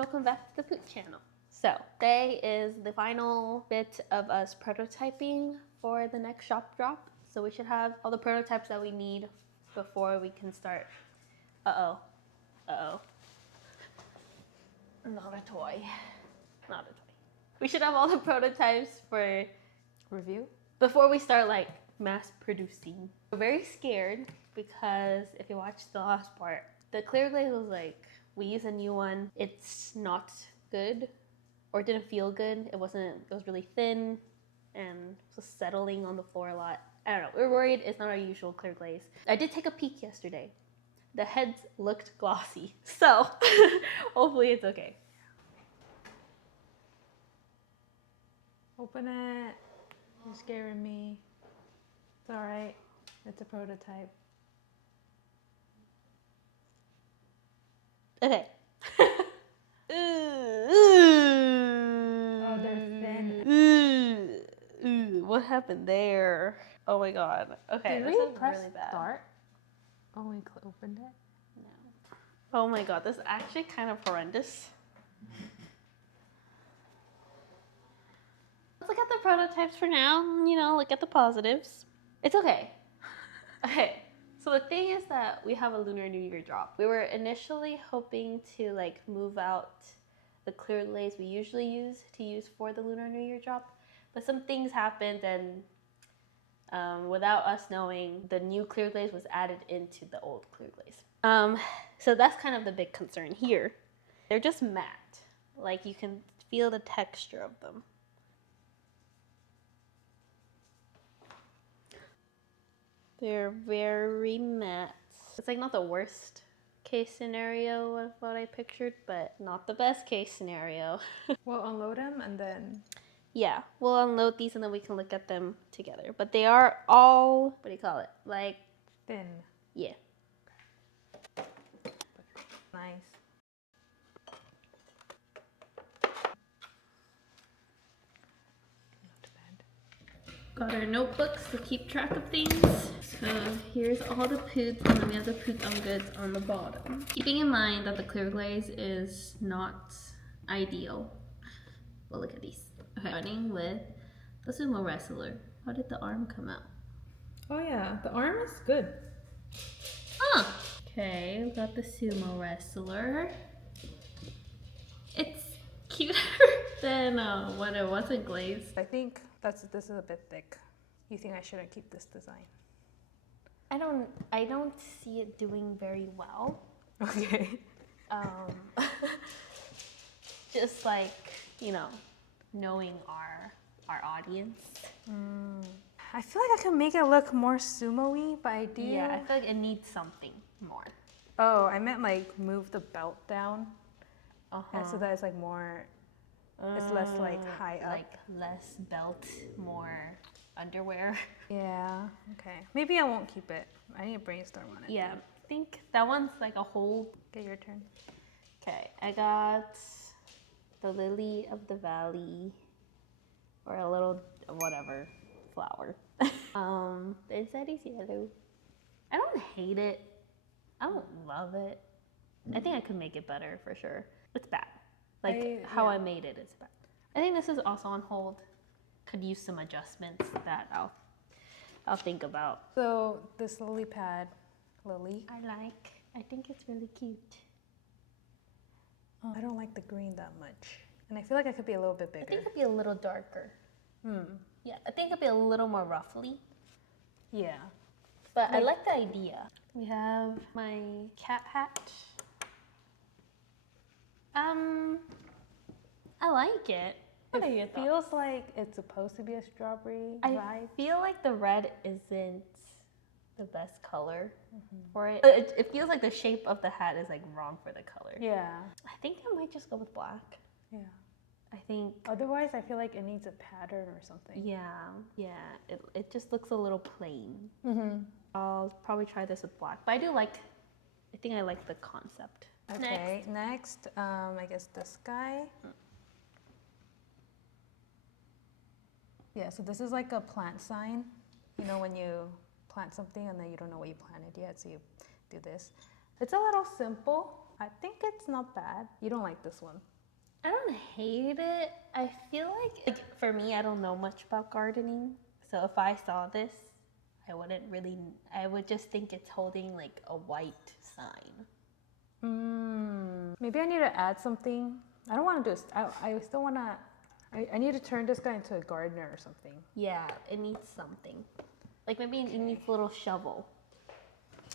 welcome back to the Poot channel. So today is the final bit of us prototyping for the next shop drop. So we should have all the prototypes that we need before we can start. Uh-oh. Uh-oh. Not a toy. Not a toy. We should have all the prototypes for review before we start like mass producing. We're very scared because if you watch the last part, the clear glaze was like, we use a new one. It's not good or didn't feel good. It was really thin and was settling on the floor a lot. I don't know. We're worried it's not our usual clear glaze. I did take a peek yesterday. The heads looked glossy. So hopefully it's okay. Open it. You're scaring me. It's all right. It's a prototype. Okay. Oh, they're thin. What happened there? Oh my god. Okay, Did this we is press really bad. start? Oh, we opened it? No. Oh my god, this is actually kind of horrendous. Let's look at the prototypes for now. You know, look at the positives. It's okay. Okay. So the thing is that we have a Lunar New Year drop. We were initially hoping to like move out the clear glaze we usually use for the Lunar New Year drop, but some things happened and without us knowing, the new clear glaze was added into the old clear glaze. So that's kind of the big concern here. They're just matte. Like you can feel the texture of them. They're very matte. It's like not the worst case scenario of what I pictured, but not the best case scenario. We'll unload them and then... Yeah, we'll unload these and then we can look at them together. But they are all, what do you call it? Like... thin. Yeah. Nice. Got our notebooks to keep track of things. So here's all the Poots, and then we have the Poots on goods on the bottom. Keeping in mind that the clear glaze is not ideal. Well, look at these. Okay, starting with the sumo wrestler. How did the arm come out? Oh yeah, the arm is good. Huh. Okay, we got the sumo wrestler. It's cuter than when it wasn't glazed. I think this is a bit thick. You think I shouldn't keep this design? I don't see it doing very well. Okay. Just like, you know, knowing our audience. I feel like I can make it look more sumo-y, but I do. Yeah, I feel like it needs something more. Oh, I meant like move the belt down. And so that it's like more, it's less like high up. Like less belt, more underwear. Yeah, okay. Maybe I won't keep it. I need to brainstorm on it. Yeah, I think that one's like a whole. Okay, your turn. Okay, I got the lily of the valley, or a little whatever flower. The inside is yellow. I don't hate it. I don't love it. I think I could make it better for sure. It's bad. Like how I made it is bad. I think this is also on hold. Could use some adjustments that I'll think about. So this lily pad, lily. I think it's really cute. Oh, I don't like the green that much. And I feel like I could be a little bit bigger. I think it could be a little darker. Yeah, I think it could be a little more ruffly. Yeah. But I like the idea. We have my cat hat. I like it. What are your It thoughts? feels like it's supposed to be a strawberry I vibe. feel like the red isn't the best color for it. It feels like the shape of the hat is like wrong for the color. Yeah. I think I might just go with black. Yeah. I think. Otherwise, I feel like it needs a pattern or something. Yeah. It just looks a little plain. I'll probably try this with black, but I think I like the concept. Okay, next, I guess this guy. Yeah, so this is like a plant sign. You know, when you plant something and then you don't know what you planted yet, so you do this. It's a little simple. I think it's not bad. You don't like this one. I don't hate it. I feel like for me, I don't know much about gardening. So if I saw this, I wouldn't really, I would just think it's holding like a white sign. Maybe I need to add something. I don't want to do this. I still want to, I need to turn this guy into a gardener or something. Yeah, it needs something. Like maybe it needs a little shovel.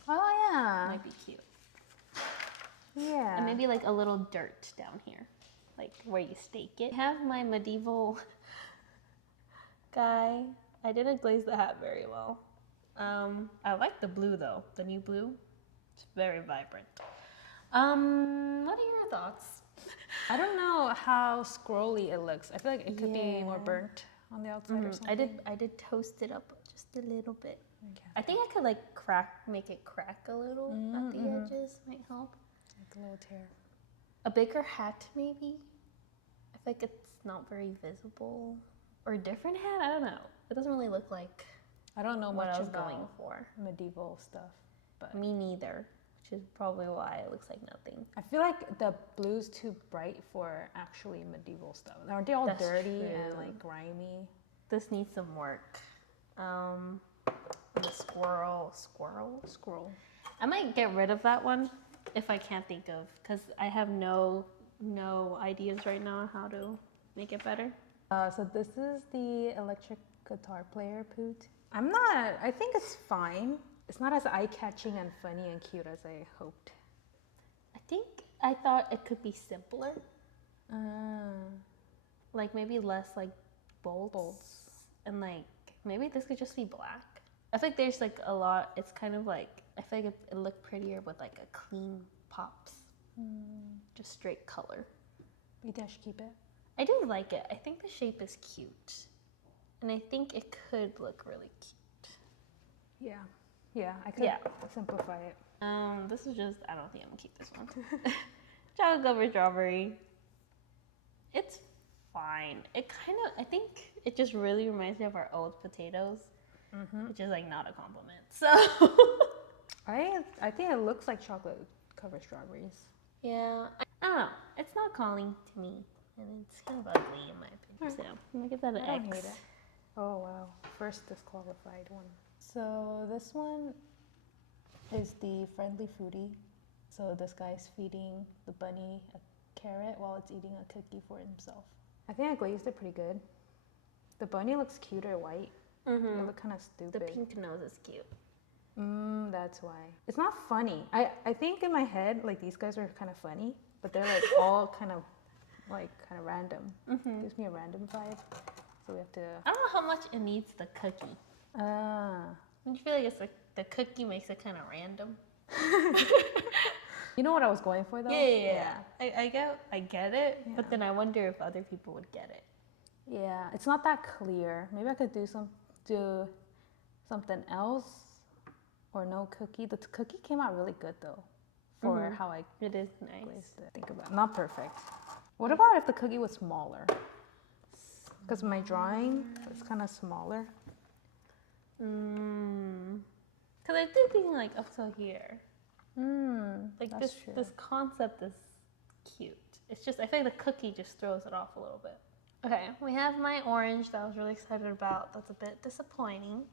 Oh, yeah. Might be cute. Yeah. And maybe like a little dirt down here, like where you stake it. I have my medieval guy. I didn't glaze the hat very well. I like the blue though, the new blue. It's very vibrant. What are your thoughts? I don't know how scrolly it looks. I feel like it could be more burnt on the outside or something. I did toast it up just a little bit. Okay. I think I could like make it crack a little at the edges. Might help. Like a little tear. A bigger hat maybe. I feel like it's not very visible. Or a different hat. I don't know. It doesn't really look like I don't know what much I was about going for. medieval stuff, but Me neither. Which is probably why it looks like nothing. I feel like the blue's too bright for actually medieval stuff. Aren't they all That's dirty true. and like grimy? This needs some work. The squirrel. Scroll. I might get rid of that one if I can't think of, because I have no ideas right now on how to make it better. So this is the electric guitar player Poot. I think it's fine. It's not as eye-catching and funny and cute as I hoped. I thought it could be simpler. Like maybe less like bolts. And like maybe this could just be black. I feel like there's like a lot, it's kind of like, I feel like it looked prettier with like a clean pops. Just straight color. You think I should keep it? I do like it. I think the shape is cute. And I think it could look really cute. Yeah, I could simplify it. This is just, I don't think I'm gonna keep this one. Chocolate covered strawberry. It's fine. It kind of, I think it just really reminds me of our old potatoes, which is like not a compliment. So I think it looks like chocolate covered strawberries. yeah, I don't know. It's not calling to me, and it's kind of ugly in my opinion. So I'm gonna give that an I don't X. hate it. Oh wow, first disqualified one. So this one is the friendly foodie. So this guy's feeding the bunny a carrot while it's eating a cookie for himself. I think I glazed it pretty good. The bunny looks cuter white. It looked kind of The stupid. pink nose is cute. That's why. It's not funny. I think in my head, like these guys are kind of funny, but they're like all kind of random. Gives me a random vibe. So we have to. I don't know how much it needs the cookie. Don't you feel like it's like the cookie makes it kind of random? You know what I was going for though? Yeah. I get it, but then I wonder if other people would get it. Yeah, it's not that clear. Maybe I could do something else, or no cookie. The cookie came out really good though, for how I It is nice. glazed it. Think about it. Not perfect. What about if the cookie was smaller? Because my drawing is kind of smaller. Because I do think like up to here. Like that's this concept is cute. It's just I feel like the cookie just throws it off a little bit. Okay, we have my orange that I was really excited about. That's a bit disappointing.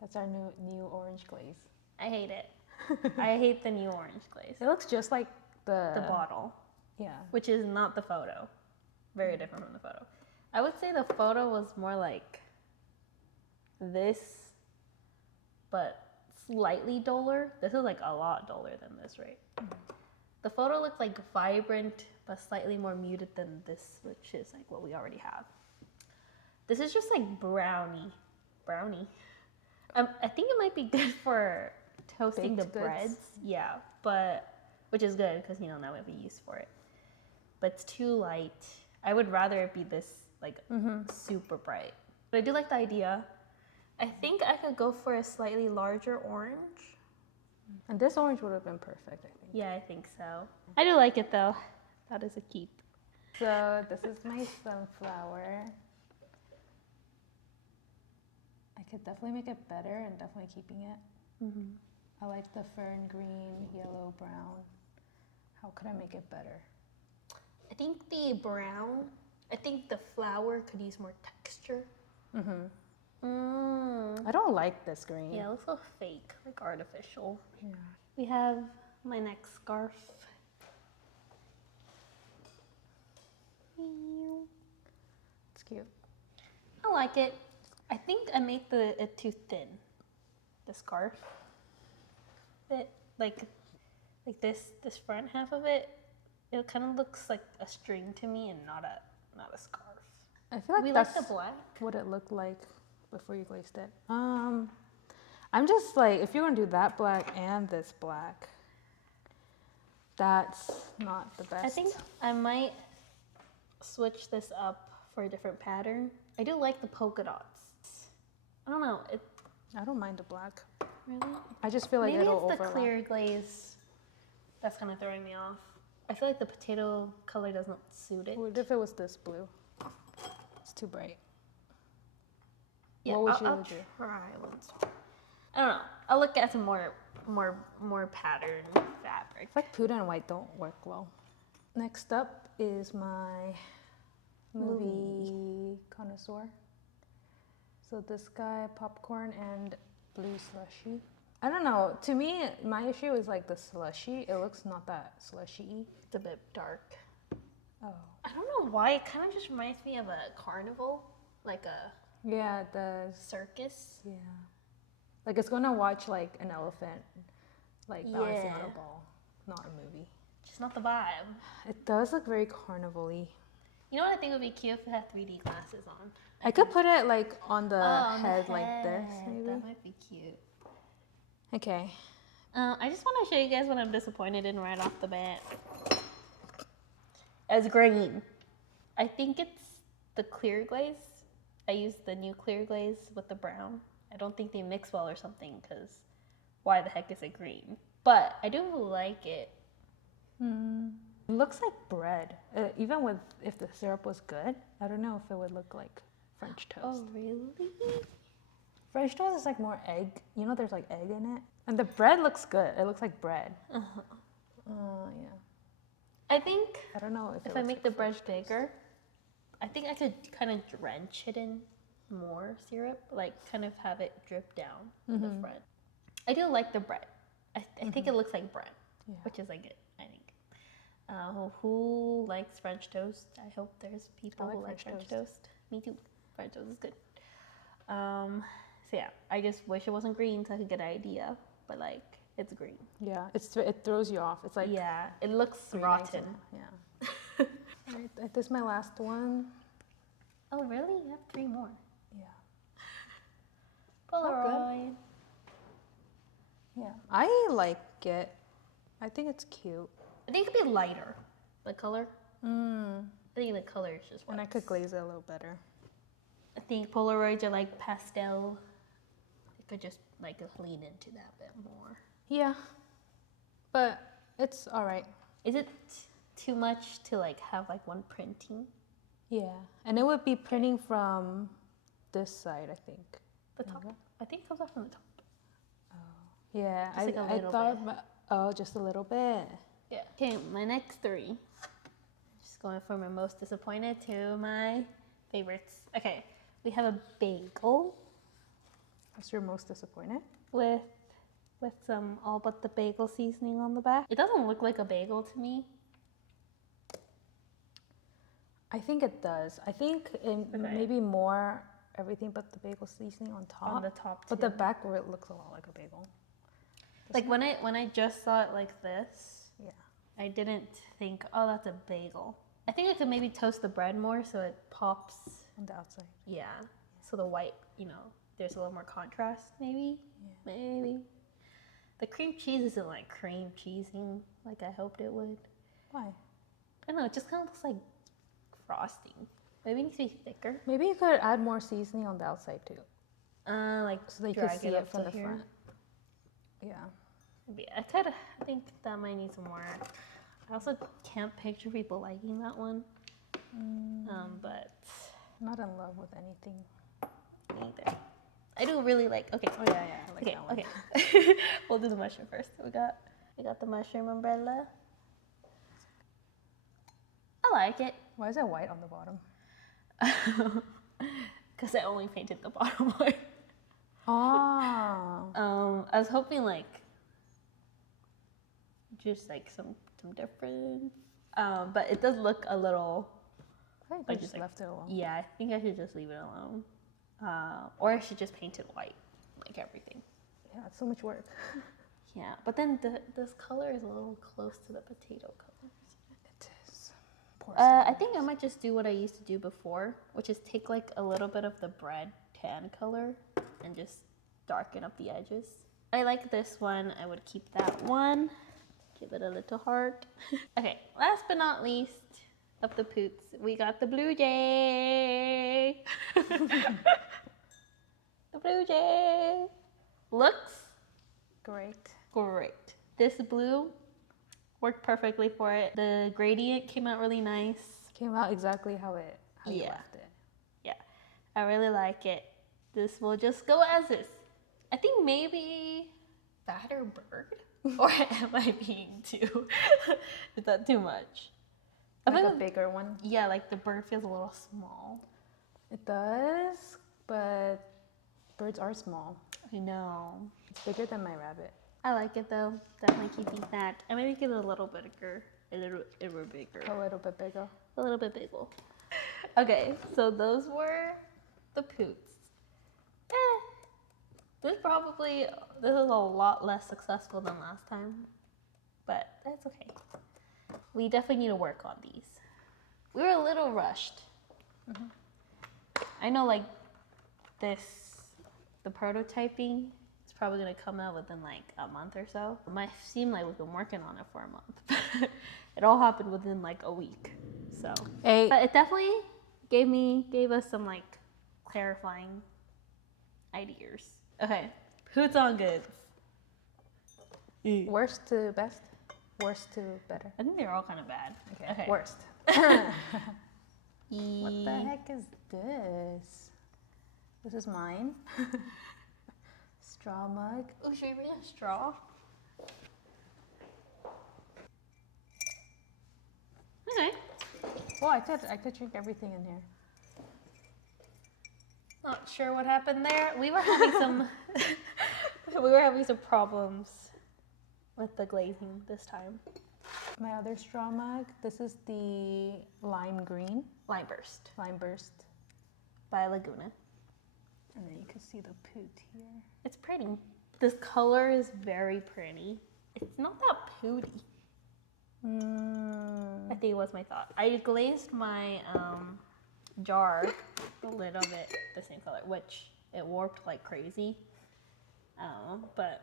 That's our new orange glaze. I hate it. I hate the new orange glaze. It looks just like The bottle, Yeah. which is not the photo. Very different from the photo. I would say the photo was more like this, but slightly duller. This is like a lot duller than this, right? The photo looked like vibrant, but slightly more muted than this, which is like what we already have. This is just like brownie. I think it might be good for toasting Baked the goods? breads. Yeah, but which is good because now we have a use for it. But it's too light. I would rather it be this like super bright. But I do like the idea. I think I could go for a slightly larger orange. And this orange would have been perfect, I think. Yeah, I think so. I do like it though. That is a keep. So this is my sunflower. I could definitely make it better and definitely keeping it. I like the fern green, yellow, brown. How could I make it better? I think the brown, I think the flower could use more texture. I don't like this green. Yeah, it looks so fake, like artificial. Yeah. We have my next scarf. It's cute. I like it. I think I made it too thin. The scarf. It like this front half of it. It kind of looks like a string to me and not a scarf. I feel like We that's like the black. what it looked like before you glazed it. I'm just like, if you're gonna do that black and this black, that's not the best. I think I might switch this up for a different pattern. I do like the polka dots. I don't know. I don't mind the black. Really? I just feel like Maybe it'll it's the overlap. clear glaze that's kind of throwing me off. I feel like the potato color doesn't suit it. What if it was this blue? It's too bright. Yeah, What would I'll you do? try once. I don't know. I'll look at some more pattern fabric. I like Poot and white don't work well. Next up is my movie connoisseur. So this guy, popcorn and blue slushy. I don't know. To me, my issue is like the slushy. It looks not that slushy. It's a bit dark. Oh. I don't know why. It kind of just reminds me of a carnival, like a Yeah, it does. circus. Yeah. Like it's gonna watch like an elephant, like balancing on Yeah. a ball, not a movie. Just not the vibe. It does look very carnival-y. You know what I think would be cute if it had 3D glasses on? I could put it like on the on the head like this, head. maybe. That might be cute. Okay. I just want to show you guys what I'm disappointed in right off the bat. As green. I think it's the clear glaze. I used the new clear glaze with the brown. I don't think they mix well or something because why the heck is it green? But I do like it. It looks like bread. Even with if the syrup was good, I don't know if it would look like French toast. Oh, really? French toast is like more egg. You know, there's like egg in it, and the bread looks good. It looks like bread. Yeah. I think I don't know if if I make the bread bigger, I think I could kind of drench it in more syrup, like kind of have it drip down in the front. I do like the bread. I think it looks like bread, Yeah. which is like it, I think. Who likes French toast? I hope there's people like who like French French toast. Me too. French toast is good. So yeah, I just wish it wasn't green so I could get an idea, but like it's green. Yeah, it throws you off. It's like Yeah, it looks 3 nights rotten. in. Yeah. Alright, this is my last one. Oh really? You have 3 more. Yeah. Polaroid. good. Yeah, I like it. I think it's cute. I think it could be lighter. The color. Mm. I think the color is just. And I could glaze it a little better. I think Polaroids are like pastel. It could just like lean into that bit more. Yeah, but it's all right. Is it too much to like have like one printing? Yeah, and it would be printing from this side, I think. The top. I think it comes off from the top. Yeah, Just like a I little thought, bit. just a little bit. Yeah. Okay, my next 3. Just going from my most disappointed to my favorites. Okay, we have a bagel What's your most disappointed? with some all but the bagel seasoning on the back. It doesn't look like a bagel to me. I think it does. I think maybe more everything but the bagel seasoning on top. On the top But too. the back where it looks a lot like a bagel. Like when I just saw it like this, Yeah. I didn't think, oh, that's a bagel. I think I could maybe toast the bread more so it pops. On the outside. Yeah. So the white, there's a little more contrast, maybe. Yeah. Maybe. The cream cheese isn't like cream cheesing like I hoped it would. Why? I don't know. It just kind of looks like frosting. Maybe it needs to be thicker. Maybe you could add more seasoning on the outside too. Like So they could drag see it it up from to the here. front. Yeah. Maybe I think that might need some more. I also can't picture people liking that one. But I'm not in love with anything. neither. I do really like. Okay. Oh yeah, I like Okay. that one. Okay. We'll do the mushroom first. We got the mushroom umbrella. I like it. Why is it white on the bottom? Because I only painted the bottom white. Oh. I was hoping like just like some different. But it does look a little. I think Like, I just left it alone. Yeah, I think I should just leave it alone. Or I should just paint it white, like everything. Yeah, it's so much work. Yeah, but then this color is a little close to the potato colors. It is. I think I might just do what I used to do before, which is take like a little bit of the bread tan color and just darken up the edges. I like this one. I would keep that one. Give it a little heart. Okay, last but not least of the Poots, we got the Blue Jay. The Blue Jay looks Great. great. This blue worked perfectly for it. The gradient came out really nice. Came out exactly how you Yeah. left it. Yeah, I really like it. This will just go as is. I think maybe fatter bird, or am I being too? Is that too much? I Like think a bigger one. yeah, like the bird feels a little small. It does, but birds are small. I know. It's bigger than my rabbit. I like it though. Definitely keeping that. I may make it a little bit bigger. A little bigger. A little bit bigger. A little bit bigger. Okay, so those were the Poots. This is a lot less successful than last time, but that's okay. We definitely need to work on these. We were a little rushed. I know, like the prototyping is probably gonna come out within like a month or so. It might seem like we've been working on it for a month. It all happened within like a week, so. But it definitely gave us some like clarifying ideas. Okay, Poots on goods. Worst to best? Worst to better? I think they're all kind of bad. Okay. Worst. What What the heck is this? This is mine. Straw mug. Oh, should we bring a straw? Okay. Oh, I could drink everything in here. Not sure what happened there. We were having some problems with the glazing this time. My other straw mug. This is the lime green. Lime Burst Lime burst. by Laguna. And then you can see the poot here. It's pretty. This color is very pretty. It's not that pooty. I think it was my thought. I glazed my jar a little bit the same color, which it warped like crazy. But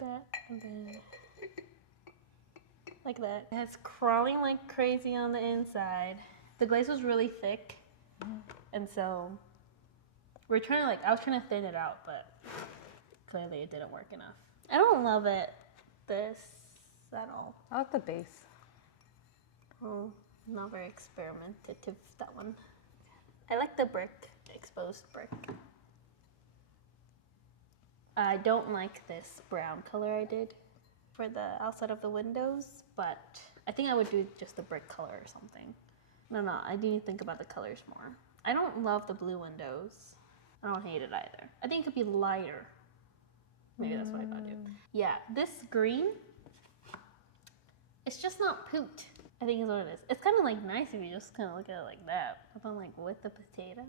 that and then like that. It's crawling like crazy on the inside. The glaze was really thick, and so I was trying to thin it out, but clearly it didn't work enough. I don't love this at all. I like the base. Oh, not very experimentative, that one. I like the brick, exposed brick. I don't like this brown color I did for the outside of the windows, but I think I would do just the brick color or something. No, I need to think about the colors more. I don't love the blue windows. I don't hate it either. I think it could be lighter. Maybe that's what I gotta do. Yeah, this green, it's just not poot, I think is what it is. It's kind of like nice if you just kind of look at it like that, but then like with the potato.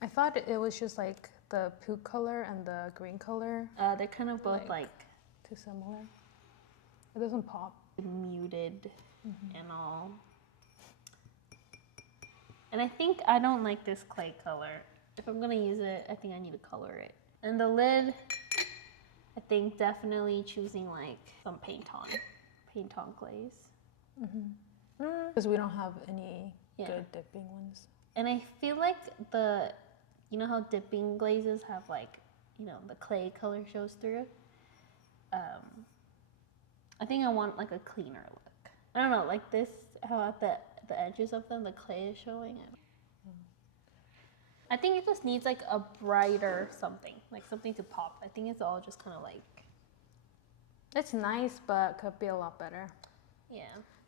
I thought it was just like the poot color and the green color. They're kind of both like too similar. It doesn't pop. Muted and all. And I think I don't like this clay color. If I'm gonna use it, I think I need to color it. And the lid, I think definitely choosing like some paint on glaze. Because we don't have any Yeah. good dipping ones. And I feel like you know how dipping glazes have like, you know, the clay color shows through? I think I want like a cleaner look. I don't know, like this, how at the edges of them, the clay is showing it. I think it just needs like a brighter something, like something to pop. I think it's all just kind of like, It's nice, but could be a lot better. yeah.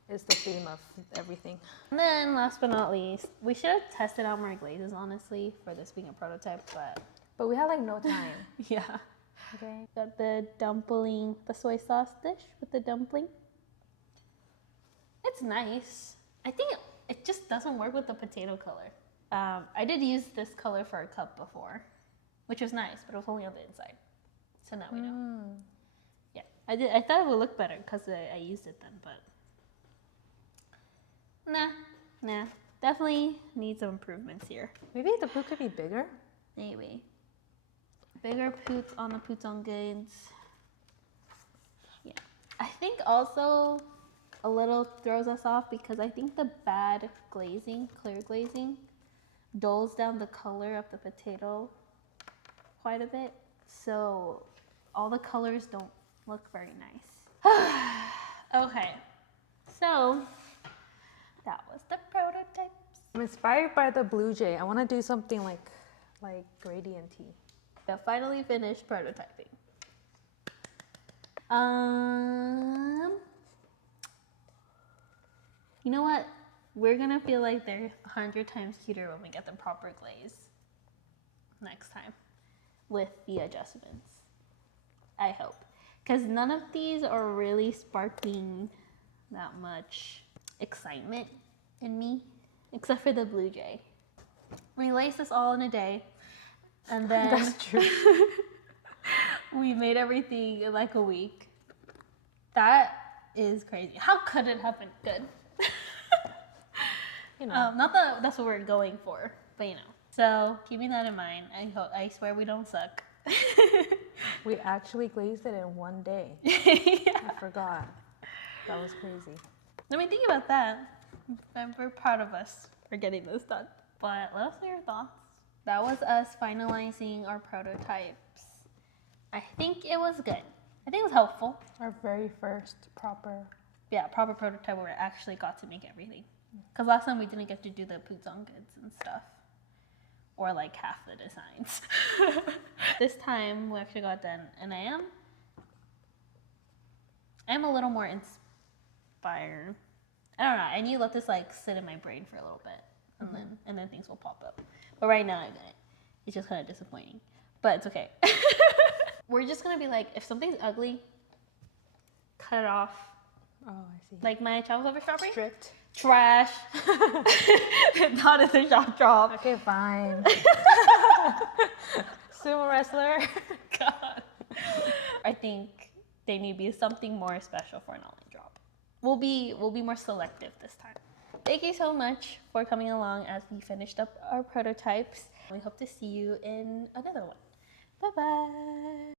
Is the theme of everything. And then last but not least, we should have tested out more glazes, honestly, for this being a prototype, But we had like no time. yeah. Okay. Got the dumpling, the soy sauce dish with the dumpling. It's nice. I think it just doesn't work with the potato color. I did use this color for a cup before, which was nice, but it was only on the inside. So now we know. Yeah, I thought it would look better because I used it then, but nah. Definitely need some improvements here. Maybe the boot could be bigger. Maybe. Bigger Poots on the Poots on goods. Yeah. I think also a little throws us off because I think the bad glazing, clear glazing, dulls down the color of the potato quite a bit. So all the colors don't look very nice. Okay. So that was the prototypes. I'm inspired by the blue jay. I want to do something like gradient-y. I finally finished prototyping. You know what? We're gonna feel like they're 100 times cuter when we get the proper glaze next time with the adjustments. I hope. Because none of these are really sparking that much excitement in me, except for the blue jay. We laced this all in a day, and then That's true. we made everything in like a week. That is crazy. How could it have been good? You know. Not that that's what we're going for, but you know. So keeping that in mind, I swear we don't suck. We actually glazed it in one day. Yeah. I forgot. That was crazy. I mean, think about that. We're proud of us for getting this done. But let us know your thoughts. That was us finalizing our prototypes. I think it was good. I think it was helpful. Our very first proper. Proper prototype where we actually got to make everything. Because last time we didn't get to do the Poots on goods and stuff. Or like half the designs. This time we actually got done. And I am a little more inspired. I don't know. I need to let this like sit in my brain for a little bit. And then things will pop up. But right now I got it. It's just kind of disappointing. But it's okay. We're just going to be like, if something's ugly, cut it off. Oh, I see. Like my chocolate covered strawberry? Strict. Trash. Not at the shop drop. Okay, fine. Sumo wrestler. God. I think they need to be something more special for an online drop. We'll be more selective this time. Thank you so much for coming along as we finished up our prototypes. We hope to see you in another one. Bye-bye.